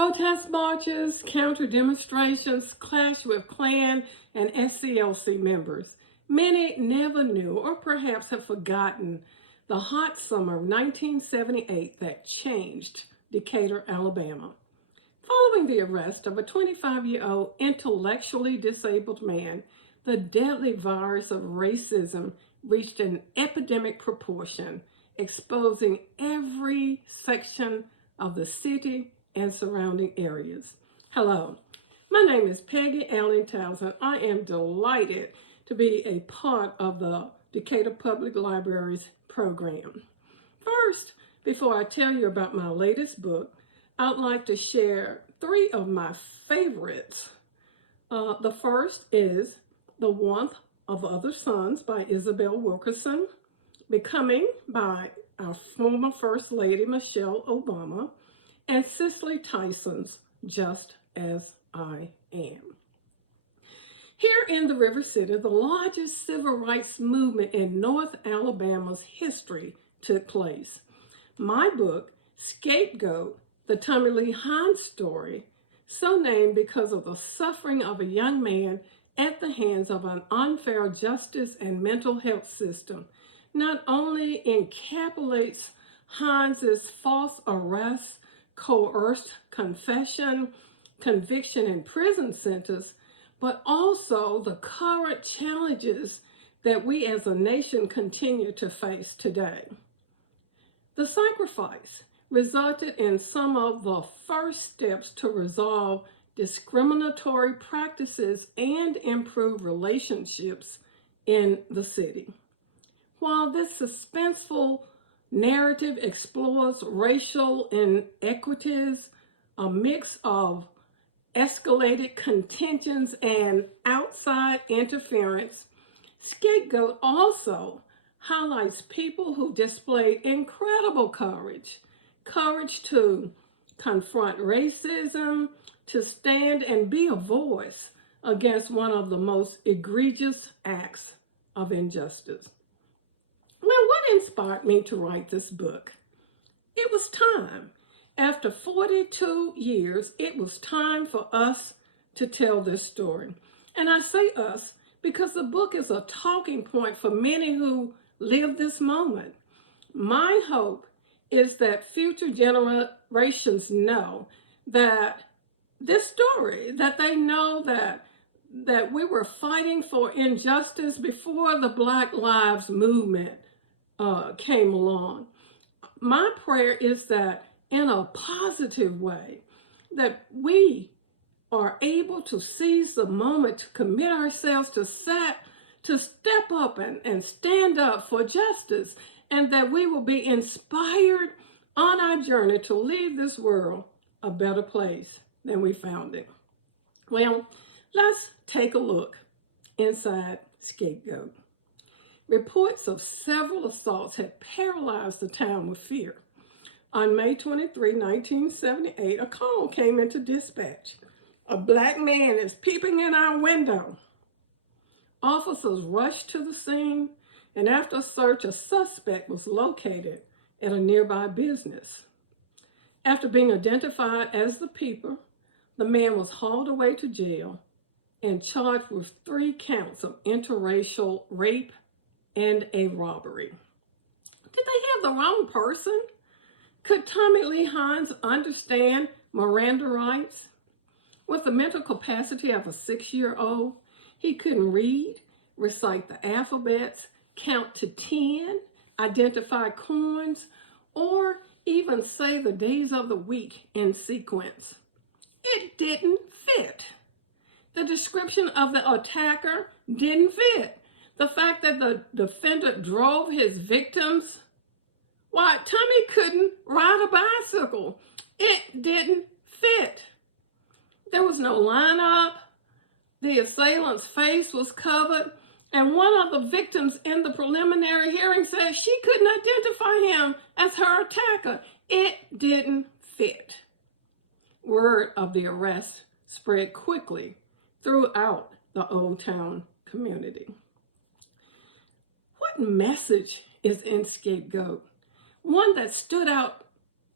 Protest marches, counter demonstrations, clash with Klan and SCLC members. Many never knew or perhaps have forgotten the hot summer of 1978 that changed Decatur, Alabama. Following the arrest of a 25-year-old intellectually disabled man, the deadly virus of racism reached an epidemic proportion, exposing every section of the city and surrounding areas. Hello, my name is Peggy Townsend. I am delighted to be a part of the Decatur Public Library's program. First, before I tell you about my latest book, I'd like to share three of my favorites. The first is The Warmth of Other Suns by Isabel Wilkerson, Becoming by our former First Lady Michelle Obama, and Cicely Tyson's Just As I Am. Here in the River City, the largest civil rights movement in North Alabama's history took place. My book, Scapegoat, the Tommy Lee Hines story, so named because of the suffering of a young man at the hands of an unfair justice and mental health system, not only encapsulates Hines's false arrest, coerced confession, conviction, and prison sentence, but also the current challenges that we as a nation continue to face today. The sacrifice resulted in some of the first steps to resolve discriminatory practices and improve relationships in the city. While this suspenseful narrative explores racial inequities, a mix of escalated contentions and outside interference, Scapegoat also highlights people who displayed incredible courage to confront racism, to stand and be a voice against one of the most egregious acts of injustice. Well, what inspired me to write this book? It was time. After 42 years, it was time for us to tell this story. And I say us because the book is a talking point for many who live this moment. My hope is that future generations know that this story, that they know that we were fighting for injustice before the Black Lives Movement came along. My prayer is that in a positive way, that we are able to seize the moment to commit ourselves to step up and stand up for justice, and that we will be inspired on our journey to leave this world a better place than we found it. Well, let's take a look inside Scapegoat. Reports of several assaults had paralyzed the town with fear. On May 23, 1978, a call came into dispatch. A black man is peeping in our window. Officers rushed to the scene, and after a search, a suspect was located at a nearby business. After being identified as the peeper, the man was hauled away to jail and charged with 3 counts of interracial rape and a robbery. Did they have the wrong person? Could Tommy Lee Hines understand Miranda rights? With the mental capacity of a 6-year-old, he couldn't read, recite the alphabets, count to 10, identify coins, or even say the days of the week in sequence. It didn't fit. The description of the attacker didn't fit. The fact that the defendant drove his victims, why, Tommy couldn't ride a bicycle. It didn't fit. There was no lineup. The assailant's face was covered, and one of the victims in the preliminary hearing said she couldn't identify him as her attacker. It didn't fit. Word of the arrest spread quickly throughout the Old Town community. What message is in Scapegoat? One that stood out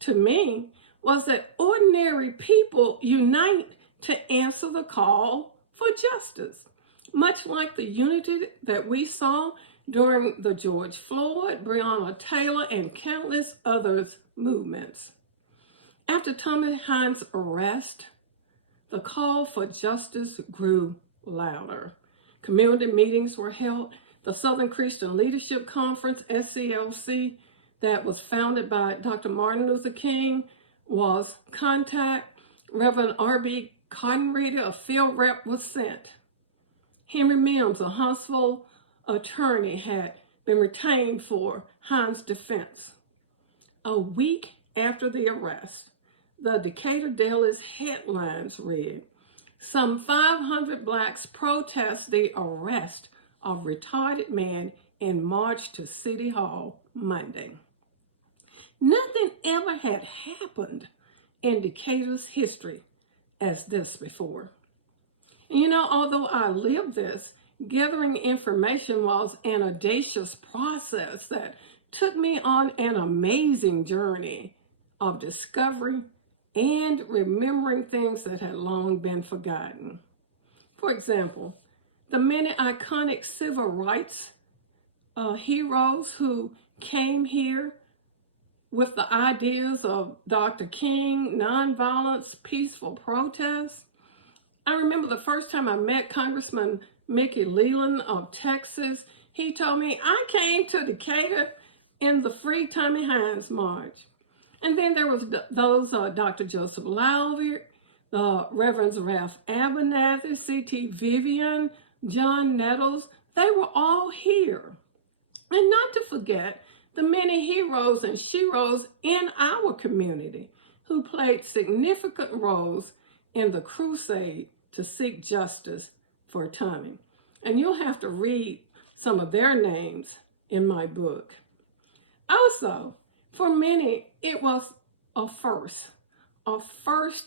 to me was that ordinary people unite to answer the call for justice, much like the unity that we saw during the George Floyd, Breonna Taylor, and countless others movements. After Tommy Hines' arrest, the call for justice grew louder. Community meetings were held. The Southern Christian Leadership Conference, SCLC, that was founded by Dr. Martin Luther King, was contacted. Reverend R.B. Cotton Reader, a field rep, was sent. Henry Mims, a Huntsville attorney, had been retained for Hines' defense. A week after the arrest, the Decatur Daily's headlines read, "Some 500 blacks protest the arrest of retarded man in march to City Hall Monday." Nothing ever had happened in Decatur's history as this before. And although I lived this, gathering information was an audacious process that took me on an amazing journey of discovery and remembering things that had long been forgotten. For example, the many iconic civil rights heroes who came here with the ideas of Dr. King, nonviolence, peaceful protest. I remember the first time I met Congressman Mickey Leland of Texas. He told me, "I came to Decatur in the Free Tommy Hines March." And then there was those Dr. Joseph Lowry, the Reverends Ralph Abernathy, C.T. Vivian, John Nettles. They were all here. And not to forget the many heroes and sheroes in our community who played significant roles in the crusade to seek justice for Tommy. And you'll have to read some of their names in my book. Also, for many, it was a first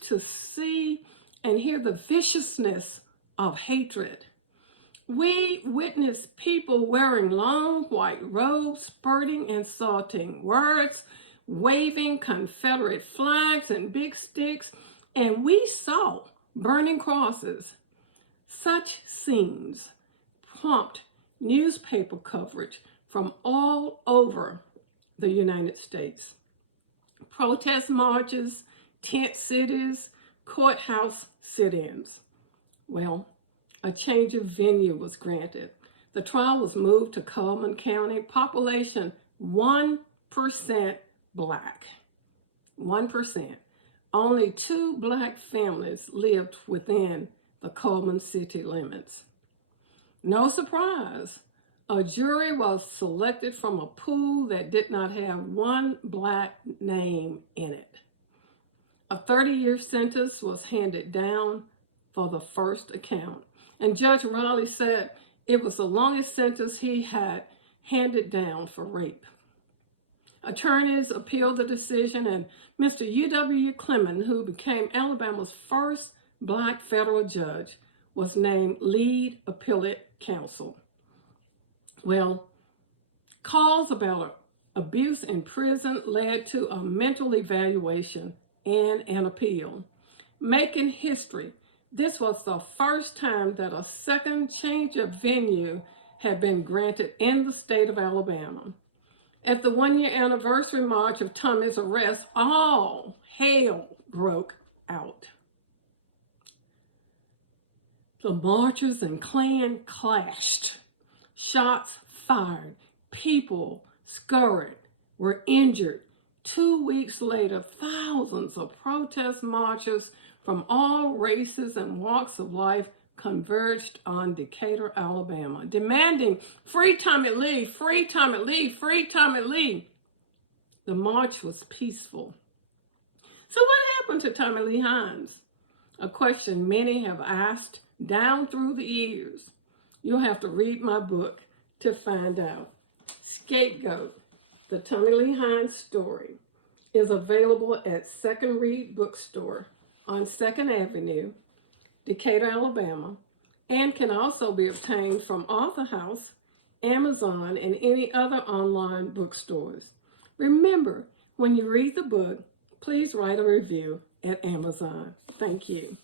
to see and hear the viciousness of hatred. We witnessed people wearing long white robes, spurting insulting words, waving Confederate flags and big sticks, and we saw burning crosses. Such scenes prompt newspaper coverage from all over the United States. Protest marches, tent cities, courthouse sit-ins. Well, a change of venue was granted. The trial was moved to Coleman County, population 1% black. 1%. Only 2 black families lived within the Coleman city limits. No surprise, a jury was selected from a pool that did not have one black name in it. A 30-year sentence was handed down for the first account. And Judge Riley said it was the longest sentence he had handed down for rape. Attorneys appealed the decision, and Mr. U.W. Clemens, who became Alabama's first black federal judge, was named lead appellate counsel. Well, calls about abuse in prison led to a mental evaluation and an appeal. Making history, this was the first time that a second change of venue had been granted in the state of Alabama. At the one-year anniversary march of Tommy's arrest, all hell broke out. The marchers and Klan clashed. Shots fired. People scurried, were injured. 2 weeks later, thousands of protest marchers from all races and walks of life converged on Decatur, Alabama, demanding free Tommy Lee, free Tommy Lee, free Tommy Lee. The march was peaceful. So what happened to Tommy Lee Hines? A question many have asked down through the years. You'll have to read my book to find out. Scapegoat, the Tommy Lee Hines story, is available at Second Read Bookstore on 2nd Avenue, Decatur, Alabama, and can also be obtained from Author House, Amazon, and any other online bookstores. Remember, when you read the book, please write a review at Amazon. Thank you.